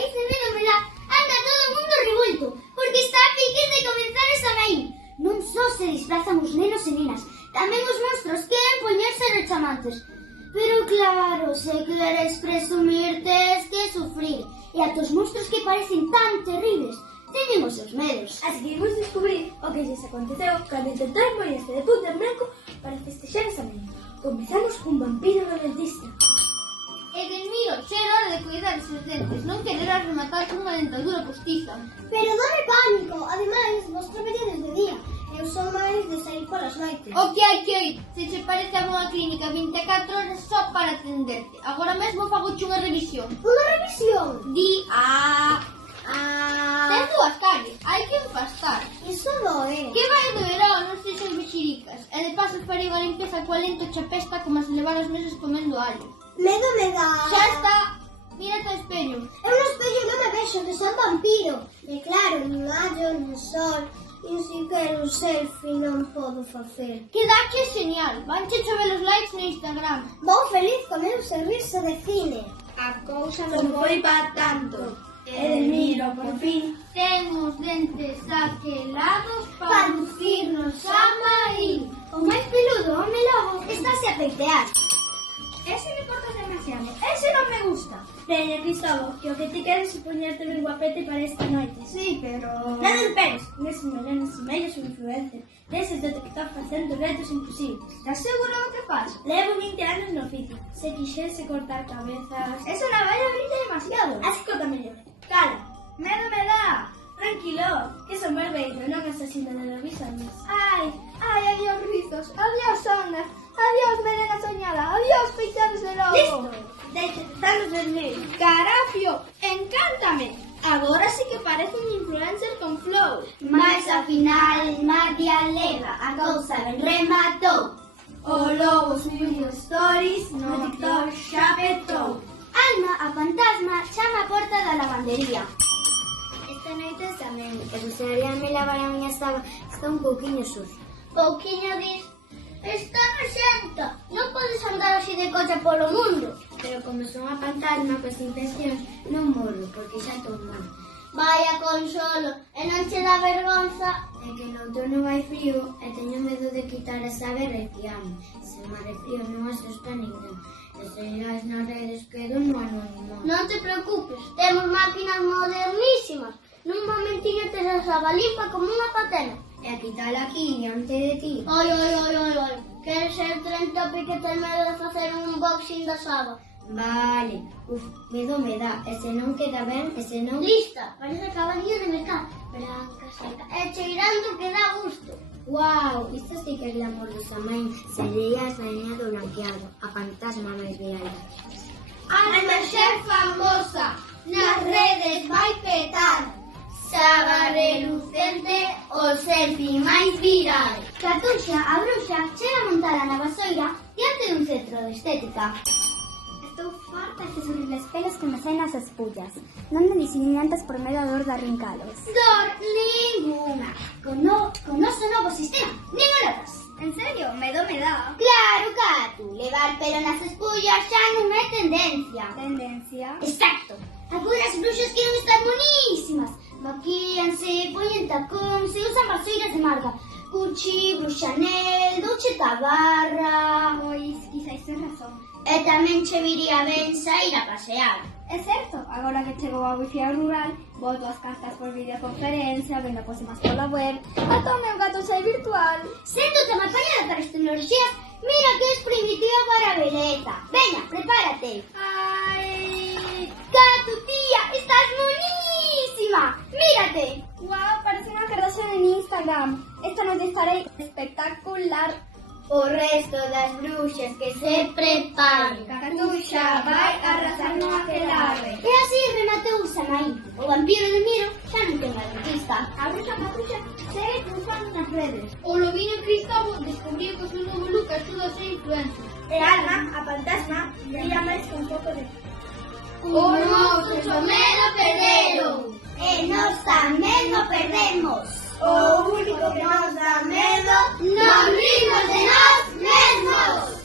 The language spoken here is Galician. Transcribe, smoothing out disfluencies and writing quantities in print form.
raíz de medo me dá, anda todo o mundo revuelto, porque está a piques de comenzar o Samaín. Non só se disfrazan os nenos e nenas, tamén os monstros queren poñerse rechamantes. Pero claro, se queres presumir, tes que sufrir. E ata os monstros que parecen tan terribles teñen os seus medos. Así que imos descubrir o que lles aconteceu cando intentaron poñerse de punta en branco para festexar esa mañá. Comezamos cun vampiro no dentista. Edelmiro, xa era hora de cuidar os seus dentes, non quererás rematar cunha dentadura postiza. Pero dame pánico, ademais, vos traballedes de día. Eu son máis de sair polas noites. O que hai que oír? Se che parece a unha clínica 24 horas só para atenderte. Agora mesmo fagoche unha revisión. Unha revisión? Di Ten dúas calles, hai que empastar. Iso doe. Que vai doer ao non sexas mexiricas. E de paso farei unha limpeza coa lento chapesta como se levar os meses comendo alho. Medo me dá. Xa está. Mírate ao espello. Eu no espello non me vexo, que son vampiro. E claro, nin allo, nin sol. E se quero un selfie non podo facer. Quedache genial. Vanche chover os likes no Instagram. Vou feliz con meu servizo de cine. A cousa non foi pa tanto. Edelmiro, por fin. Temos dentes aquelados Para lucirnos a Maín. O máis peludo, home lobo, estáse a peitear. Ese me cortas demasiado. Ese non me gusta. Teña, Cristóbal, que o que te queres é poñerte ben guapete para esta noite. Sí, pero... Non esperes. Neses melenas e medios un influencer. Deses de TikTok facendo retos imposibles. Estás seguro do que pasa? Levo 20 anos no oficio. Se quixese cortar cabezas... Esa navalla brilla demasiado. Así corta mellor. Cala. Medo me dá. Tranquilo, que son barbeiro, non asesino de revisiones. Ai, adiós rizos, adiós ondas, adiós melena soñada, adiós peisados de lobo. Listo. Deixa de estar nos vermelhos. Carafio, encántame. Agora sí que parece un influencer con flow. Mas ao final, Madia leva, a cousa ben rematou. O lobo subiu stories no TikTok xa petou. Alma, a fantasma, chama a porta da lavandería. Esta noite tamén, que gustaríame lavar a miña saba, está un pouquiño sucio. Pouquiño dis, está nojenta, non podes andar así de coche polo mundo. Pero como son a fantasma, pues infeccións, non morro, porque xa estou mal. Vaya consolo, e non che dá vergonza? É que no outono vai frío e teño medo de quitar a sabe e resfriarme. Se me resfrío non asusta ninguén. E se miras nas redes quedo no anónimo. Non te preocupes, temos máquinas modernísimas. Nun momentiño tes a saba limpa como unha patena. E a quitala aquí, diante de ti. Oi. Queres ser 30 porque ten medo de facer un unboxing da saba? Vale. Medo me dá. E se non queda ben, e se non... Lista, parece caballo de mercado. Branca, seca, e cheirando que dá gusto. Guau, isto sí que é glamour do Samaín. Sería saneado blanqueado, a fantasma máis real. Alma ser famosa, nas redes vai petar. Saba relucente, o selfie máis viral. Catuxa, a bruxa, chega montada na vasoira diante dun centro de estética. Estou farta destes horribles pelos que me saen nas espullas. Non me disimulantes por medo a dor de arrincalos. Dor ninguna. Con noso novo sistema, nin notas. En serio, medo me dá. Claro, Catu, levar pelo nas espullas xa non é tendencia. Tendencia? Exacto. Agora as bruxas queren estar bonísimas. Maquíanse, poñen tacón, se usan vasoiras de marca. Gucci, Bruxanel, Dolce Gabbana. Pois, quizáis ten razón. E tamén che viría ben sair a pasear. É certo, agora que chegou a wifi rural, volto as cartas por videoconferencia, vendo cosas pola web, ata o meu gato xa é virtual. Sendo tan apañada para as tecnoloxías, mira que es primitiva para a beleza. Veña, prepárate. Ai... Catu, tía, estás monísima. Mírate. Guau, parece unha Kardashian en Instagram. Esta noite estarei espectacular. O resto das bruxas que se preparen. Catuxa vai arrasar no aquelarre. E así rematou o Samaín. O vampiro de Miro xa non ten a dentista. A bruxa Catuxa segue triunfando nas redes. O lobiño Cristóbal descubriu que o seu novo look axuda a ser influencer. E Alma, a fantasma, brilla máis con pouco de... O noso chomedo perdero. E nós tamén o perdemos. O único que nos dá medo Non rimos de nós mesmos.